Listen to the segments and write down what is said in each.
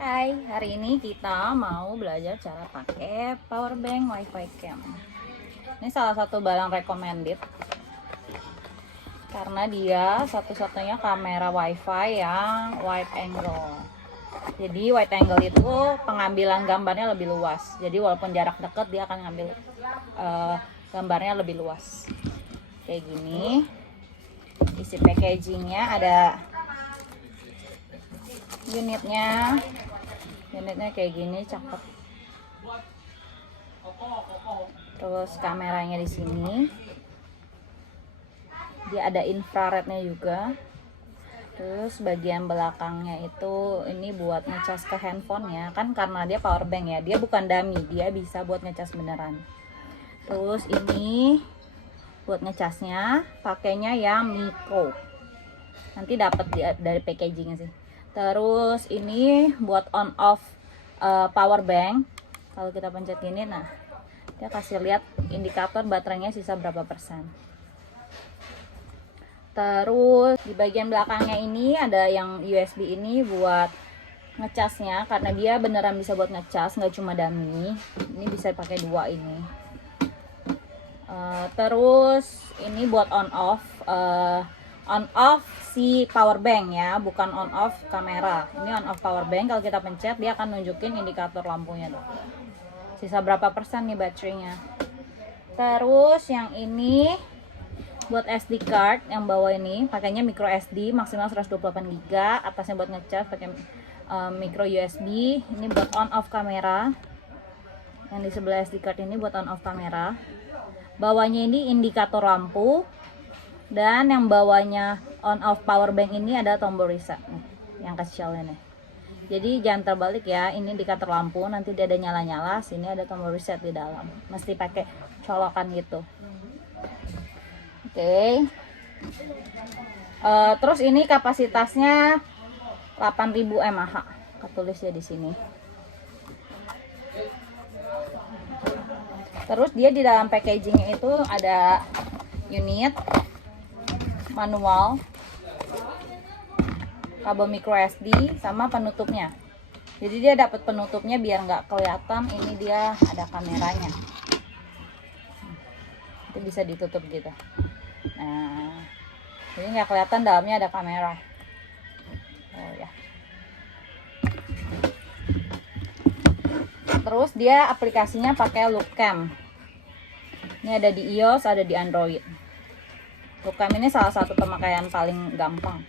Hai, hari ini kita mau belajar cara pakai power bank wifi cam. Ini salah satu barang recommended karena dia satu-satunya kamera wifi yang wide angle. Jadi wide angle itu pengambilan gambarnya lebih luas. Jadi walaupun jarak dekat dia akan ngambil gambarnya lebih luas. Kayak gini. Isi packagingnya ada unitnya kayak gini, cakep. Terus kameranya di sini, dia ada infrarednya juga. Terus bagian belakangnya itu ini buat ngecas ke handphone ya, kan karena dia power bank ya, dia bukan dummy, dia bisa buat ngecas beneran. Terus ini buat ngecasnya pakainya yang micro, nanti dapat dari packagingnya sih. Terus ini buat on off power bank. Kalau kita pencet ini, nah dia kasih lihat indikator baterainya sisa berapa persen. Terus di bagian belakangnya ini ada yang USB ini buat ngecasnya, karena dia beneran bisa buat ngecas, nggak cuma dummy. Ini bisa pakai dua ini. Terus ini buat on off si power bank ya, bukan on off kamera. Ini on off power bank. Kalau kita pencet dia akan nunjukin indikator lampunya tuh, sisa berapa persen nih baterainya. Terus yang ini buat SD card, yang bawah ini pakainya micro SD maksimal 128 GB, atasnya buat ngecas pakai micro USB. Ini buat on off kamera. Yang di sebelah SD card ini buat on off kamera. Bawahnya ini indikator lampu, dan yang bawahnya on off power bank ini ada tombol reset nih, yang kecil ini. Jadi jangan terbalik ya, ini indikator lampu, nanti dia ada nyala-nyala, sini ada tombol reset di dalam. Mesti pakai colokan gitu. Oke. Terus ini kapasitasnya 8000 mAh, ketulis ya di sini. Terus dia di dalam packagingnya itu ada unit, manual, kabel micro SD, sama penutupnya. Jadi dia dapat penutupnya biar nggak kelihatan ini dia ada kameranya. Itu bisa ditutup gitu. Nah, jadi nggak kelihatan dalamnya ada kamera. Oh ya. Terus dia aplikasinya pakai Lookcam. Ini ada di iOS, ada di Android. Lookcam ini salah satu pemakaian paling gampang.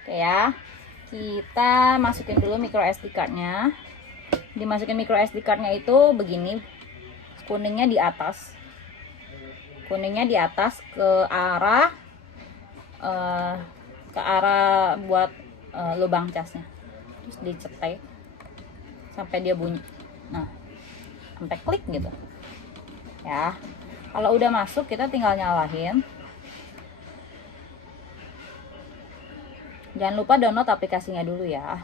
Oke ya, kita masukin dulu micro SD cardnya. Dimasukin micro SD cardnya itu begini, kuningnya di atas. Kuningnya di atas ke arah buat lubang casnya. Terus dicetek sampai dia bunyi. Nah, sampai klik gitu. Ya. Kalau udah masuk kita tinggal nyalain. Jangan lupa download aplikasinya dulu ya.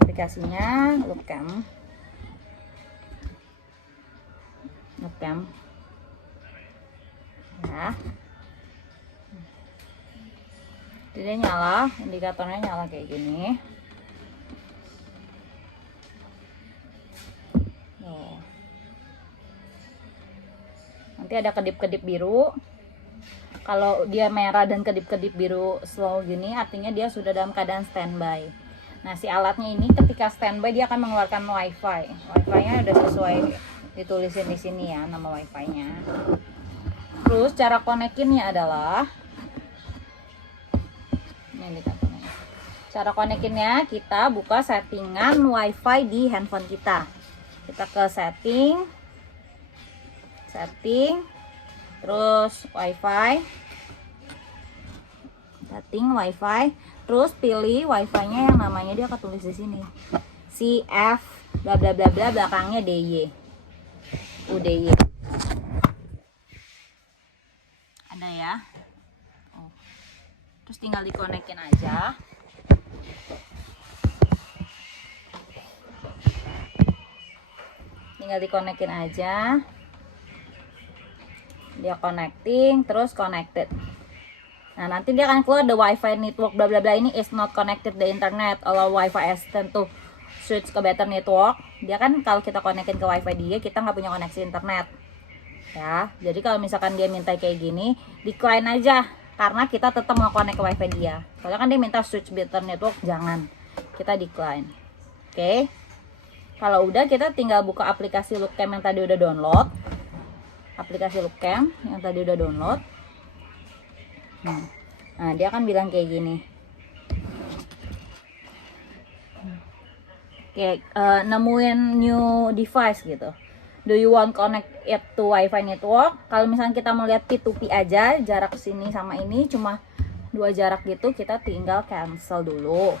Aplikasinya Lookcam. Ya. Jadi dia nyala, indikatornya nyala kayak gini. Tuh. Nanti ada kedip-kedip biru. Kalau dia merah dan kedip-kedip biru slow gini, artinya dia sudah dalam keadaan standby. Nah, si alatnya ini ketika standby dia akan mengeluarkan wifi. Wifi-nya udah sesuai ditulisin di sini ya, nama wifi-nya. Terus cara konekinnya adalah ini indikatornya. Cara konekinnya kita buka settingan wifi di handphone kita. Kita ke setting, terus wifi, setting wifi, terus pilih wifi-nya yang namanya dia ketulis di sini, CF bla bla bla bla, belakangnya DY, UDY. Ada ya. Terus tinggal dikonekin aja. Dia connecting, terus connected. Nah, nanti dia akan keluar the Wi-Fi network bla bla bla, ini is not connected the internet, allow Wi-Fi assistant to switch ke better network. Dia kan kalau kita konekin ke Wi-Fi dia, kita nggak punya koneksi internet. Ya, jadi kalau misalkan dia minta kayak gini, decline aja, karena kita tetap mau connect ke Wi-Fi dia. Kalau kan dia minta switch better network, jangan, kita decline. Oke. Kalau udah, kita tinggal buka aplikasi Lookcam yang tadi udah download. Aplikasi Lookcam yang tadi udah download. Nah, dia akan bilang kayak gini. Kayak nemuin new device gitu. Do you want connect it to Wi-Fi network? Kalau misalnya kita mau lihat P2P aja, jarak sini sama ini cuma 2 jarak gitu, kita tinggal cancel dulu.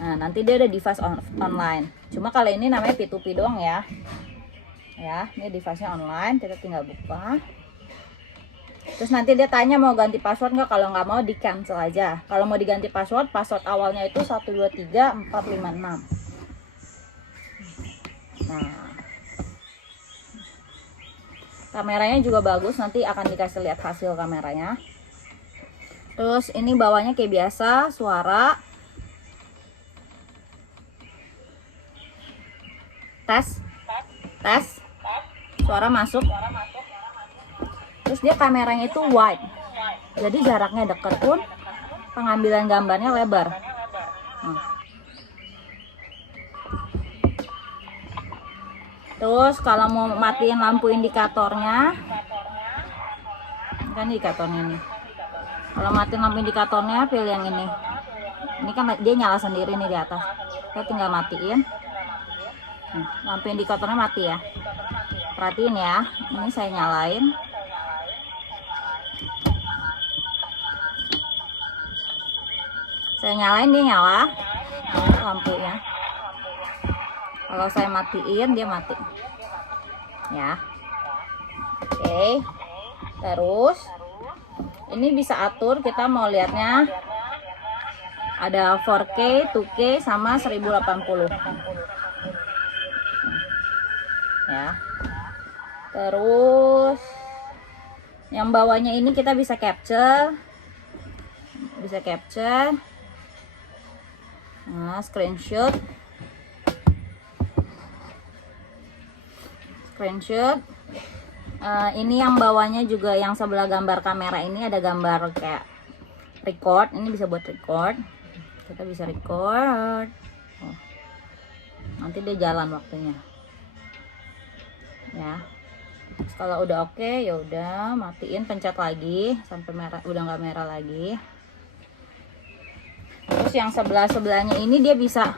Nah, nanti dia ada device online. Cuma kalau ini namanya P2P doang ya. Ya, ini device-nya online, kita tinggal buka. Terus nanti dia tanya mau ganti password nggak? Kalau nggak mau, di cancel aja. Kalau mau diganti password awalnya itu 123456. Nah, kameranya juga bagus, nanti akan dikasih lihat hasil kameranya. Terus ini bawahnya kayak biasa, suara. Tes, suara masuk. Terus dia kameranya itu wide, jadi jaraknya dekat pun pengambilan gambarnya lebar. Terus kalau mau matiin lampu indikatornya, kan indikatornya nih. Kalau matiin lampu indikatornya, pilih yang ini. Ini kan dia nyala sendiri nih di atas. Kita tinggal matiin. Lampu indikatornya mati ya. Perhatiin ya, ini saya nyalain. Saya nyalain, dia nyala lampunya. Kalau saya matiin, dia mati. Ya. Oke. Terus ini bisa atur, kita mau lihatnya ada 4K, 2K sama 1080. Ya. Terus yang bawahnya ini kita bisa capture. Nah, screenshot. Ini yang bawahnya juga, yang sebelah gambar kamera ini ada gambar kayak record. Ini bisa buat record. Kita bisa record. Nanti dia jalan waktunya. Ya. Terus kalau udah oke, ya udah matiin, pencet lagi sampai merah, udah nggak merah lagi. Terus yang sebelahnya ini dia bisa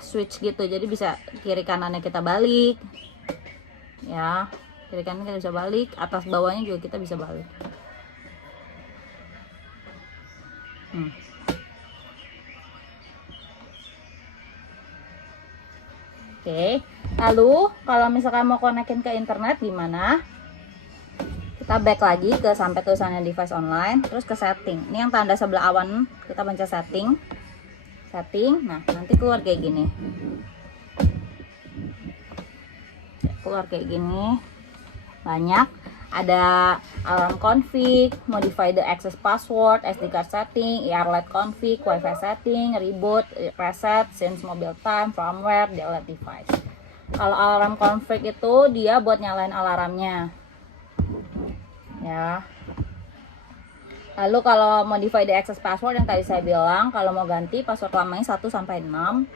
switch gitu, jadi bisa kiri kanannya kita balik. Ya, kiri kanan kita bisa balik, atas bawahnya juga kita bisa balik. Oke, lalu kalau misalkan mau konekin ke internet gimana? Kita back lagi ke sampai tulisannya device online, terus ke setting. Ini yang tanda sebelah awan, kita pencet setting. Nah nanti keluar kayak gini. Banyak. Ada alarm config, modify the access password, SD card setting, earlight config, wifi setting, reboot, reset, change mobile time, firmware, delete device. Kalau alarm config itu dia buat nyalain alarmnya. Ya. Lalu kalau modify the access password yang tadi saya bilang, kalau mau ganti password lamanya 1 sampai 6.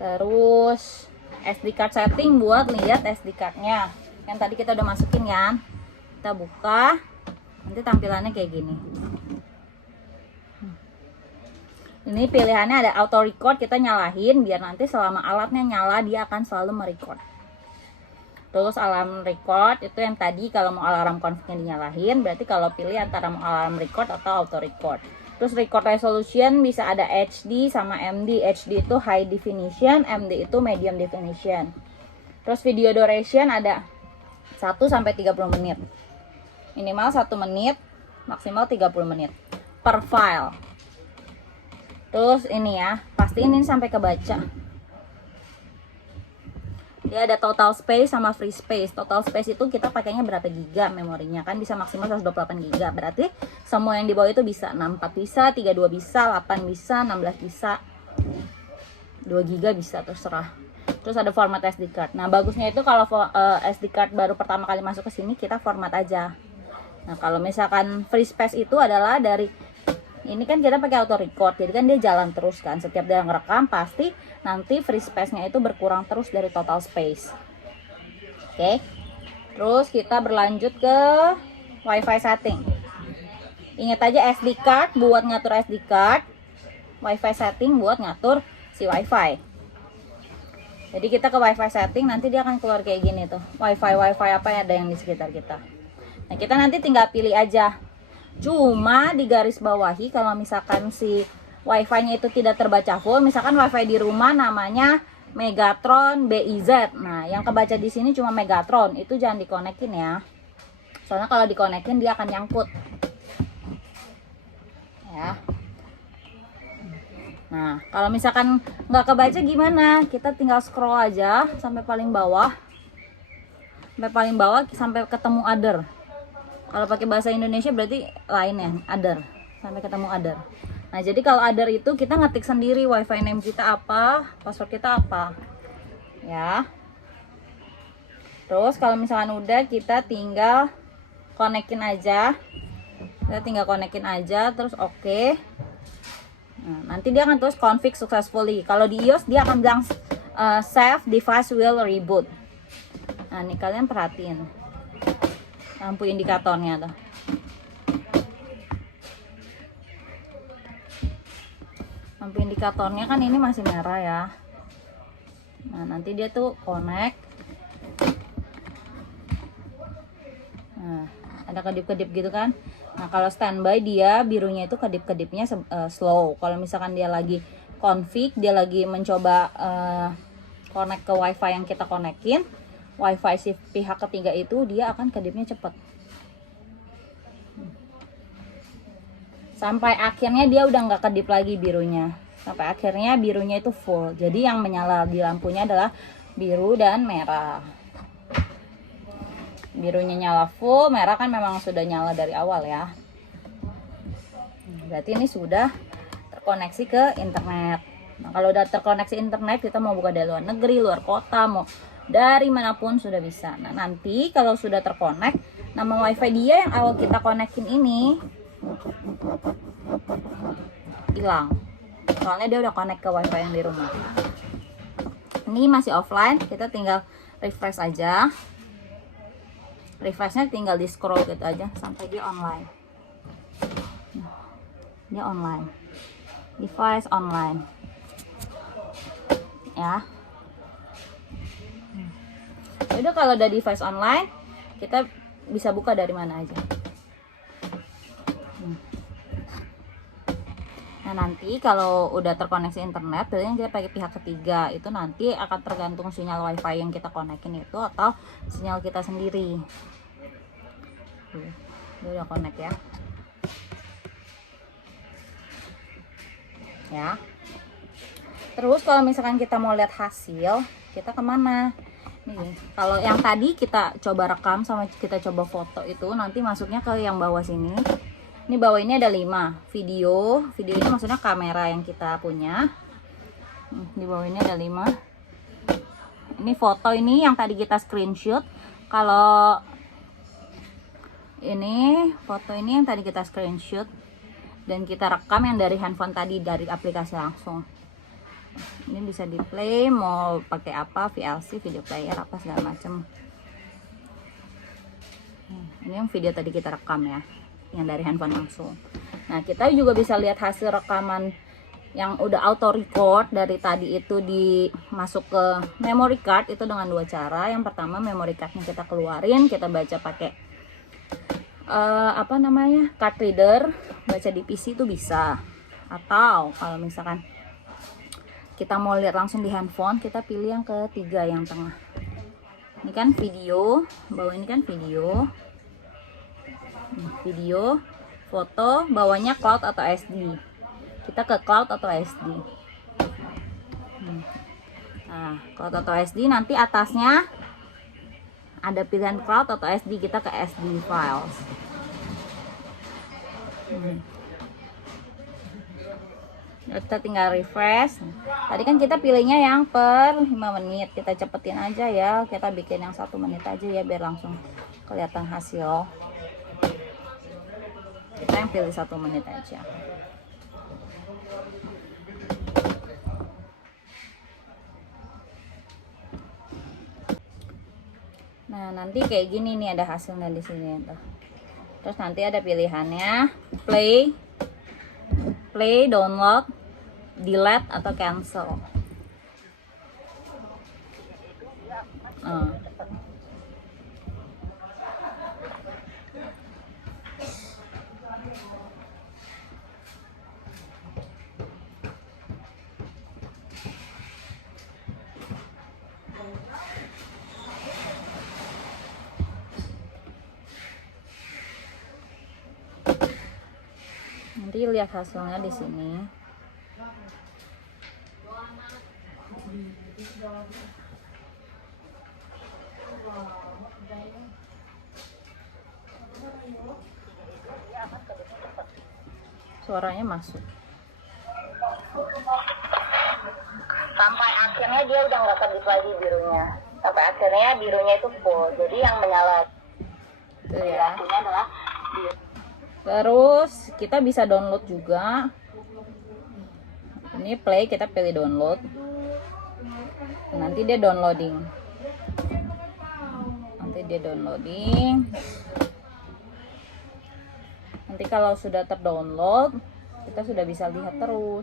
Terus SD card setting buat lihat SD cardnya. Yang tadi kita udah masukin kan. Kita buka, nanti tampilannya kayak gini. Ini pilihannya ada auto record, kita nyalain biar nanti selama alatnya nyala dia akan selalu merecord. Terus alarm record itu yang tadi kalau mau alarm config-nya dinyalain, berarti kalau pilih antara mau alarm record atau auto record. Terus record resolution bisa ada HD sama MD. HD itu high definition, MD itu medium definition. Terus video duration ada 1 sampai 30 menit. Minimal 1 menit, maksimal 30 menit per file. Terus ini ya, pastiin ini sampai kebaca. Dia ada total space sama free space. Total space itu kita pakainya berapa giga memorinya, kan bisa maksimal 128 giga. Berarti semua yang di bawah itu bisa 64 bisa, 32 bisa, 8 bisa, 16 bisa, 2 giga bisa, terserah. Terus ada format SD card. Nah, bagusnya itu kalau SD card baru pertama kali masuk ke sini kita format aja. Nah, kalau misalkan free space itu adalah dari ini kan kita pakai auto record, jadi kan dia jalan terus kan. Setiap dia ngerekam pasti nanti free space-nya itu berkurang terus dari total space. Oke. Terus kita berlanjut ke WiFi setting. Ingat aja SD card buat ngatur SD card, WiFi setting buat ngatur si WiFi. Jadi kita ke WiFi setting, nanti dia akan keluar kayak gini tuh. WiFi apa yang ada yang di sekitar kita. Nah, kita nanti tinggal pilih aja. Cuma di garis bawahi kalau misalkan si WiFi-nya itu tidak terbaca full, misalkan WiFi di rumah namanya Megatron BIZ. Nah, yang kebaca di sini cuma Megatron, itu jangan dikonekin ya. Soalnya kalau dikonekin dia akan nyangkut. Ya. Nah, kalau misalkan nggak kebaca gimana? Kita tinggal scroll aja sampai paling bawah. Sampai ketemu other. Kalau pakai bahasa Indonesia berarti lain ya, other. Sampai ketemu other. Nah, jadi kalau other itu kita ngetik sendiri WiFi name kita apa, password kita apa. Ya. Terus kalau misalkan udah, kita tinggal konekin aja. Terus oke. Nah, nanti dia akan terus config successfully. Kalau di iOS dia akan bilang save device will reboot. Nah, ini kalian perhatiin lampu indikatornya tuh. Lampu indikatornya kan ini masih merah ya. Nah, nanti dia tuh connect. Nah, ada kedip-kedip gitu kan. Nah, kalau standby dia birunya itu kedip-kedipnya slow. Kalau misalkan dia lagi config, dia lagi mencoba connect ke WiFi yang kita konekin, WiFi si pihak ketiga itu dia akan kedipnya cepet. Sampai akhirnya dia udah nggak kedip lagi birunya. Sampai akhirnya birunya itu full. Jadi yang menyala di lampunya adalah biru dan merah. Birunya nyala full, merah kan memang sudah nyala dari awal ya. Berarti ini sudah terkoneksi ke internet. Nah, kalau udah terkoneksi internet, kita mau buka dari luar negeri, luar kota, mau dari manapun sudah bisa. Nah, nanti kalau sudah terkonek, nama WiFi dia yang awal kita konekin ini hilang. Soalnya dia udah connect ke WiFi yang di rumah. Ini masih offline, kita tinggal refresh aja. Refreshnya tinggal di scroll gitu aja sampai dia online. Dia online. Device online. Ya. Udah, kalau udah device online, kita bisa buka dari mana aja. Nah, nanti kalau udah terkoneksi internet, biasanya kita pakai pihak ketiga, itu nanti akan tergantung sinyal WiFi yang kita konekin itu atau sinyal kita sendiri. Dia udah connect ya. Ya. Terus kalau misalkan kita mau lihat hasil, kita kemana? Nih, kalau yang tadi kita coba rekam sama kita coba foto itu nanti masuknya ke yang bawah sini. Ini bawah ini ada 5 video. Video ini maksudnya kamera yang kita punya. Di bawah ini ada 5. Ini foto ini yang tadi kita screenshot. Kalau ini foto ini yang tadi kita screenshot dan kita rekam yang dari handphone tadi, dari aplikasi langsung. Ini bisa di play, mau pakai apa, VLC, video player, apa segala macam. Ini yang video tadi kita rekam ya, yang dari handphone langsung. Nah, kita juga bisa lihat hasil rekaman yang udah auto record dari tadi itu masuk ke memory card itu dengan 2 cara. Yang pertama, memory cardnya kita keluarin, kita baca pakai card reader, baca di PC itu bisa. Atau kalau misalkan kita mau lihat langsung di handphone, kita pilih yang ketiga, yang tengah. Ini kan video, bawah ini kan video. Video, foto, bawahnya cloud atau SD. Kita ke cloud atau SD. Nah, Nah, kalau auto SD nanti atasnya ada pilihan cloud atau SD, kita ke SD files. Kita tinggal refresh. Tadi kan kita pilihnya yang per 5 menit, kita cepetin aja ya, kita bikin yang 1 menit aja ya biar langsung kelihatan hasil. Kita yang pilih 1 menit aja. Nah, nanti kayak gini nih, ada hasilnya di sini tuh. Terus nanti ada pilihannya play, download, delete atau cancel. Nanti lihat hasilnya di sini. Suaranya masuk. Sampai akhirnya dia udah nggak kedip lagi birunya. Sampai akhirnya birunya itu full. Jadi yang menyala Itu ya. adalah biru. Terus kita bisa download juga. Ini play, kita pilih download. Nanti dia downloading. Nanti kalau sudah terdownload, kita sudah bisa lihat terus.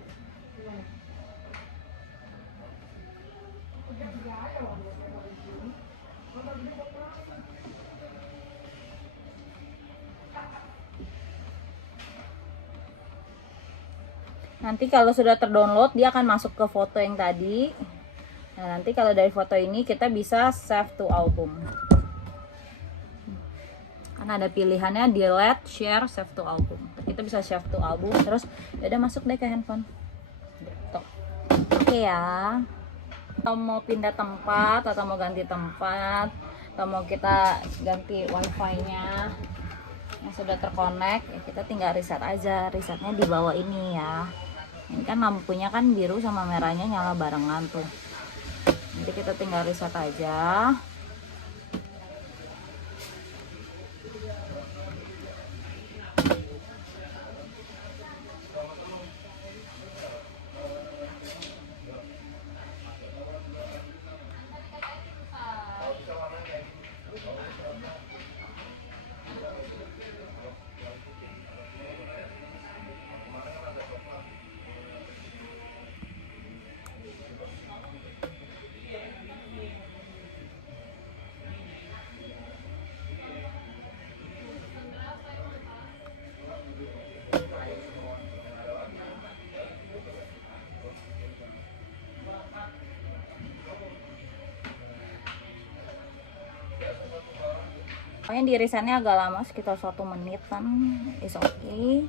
Nanti kalau sudah terdownload, dia akan masuk ke foto yang tadi. Nah, nanti kalau dari foto ini kita bisa save to album. Karena ada pilihannya delete, share, save to album. Kita bisa save to album, terus ya udah masuk deh ke handphone. Gitu. Oke ya. Kalau mau pindah tempat atau mau ganti tempat, atau mau kita ganti wifi-nya yang sudah terkonek, ya kita tinggal reset aja. Resetnya di bawah ini ya. Ini kan lampunya kan biru sama merahnya nyala barengan tuh. Nanti kita tinggal reset aja. Pokoknya di resetnya agak lama, sekitar 1 menit kan, is okay.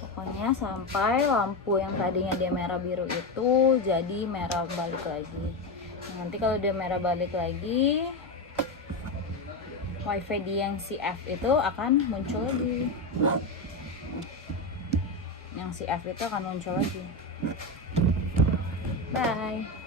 Pokoknya sampai lampu yang tadinya dia merah biru itu jadi merah balik lagi. Nah, nanti kalau dia merah balik lagi, wifi di yang CF itu akan muncul lagi. Yang CF itu akan muncul lagi. Bye.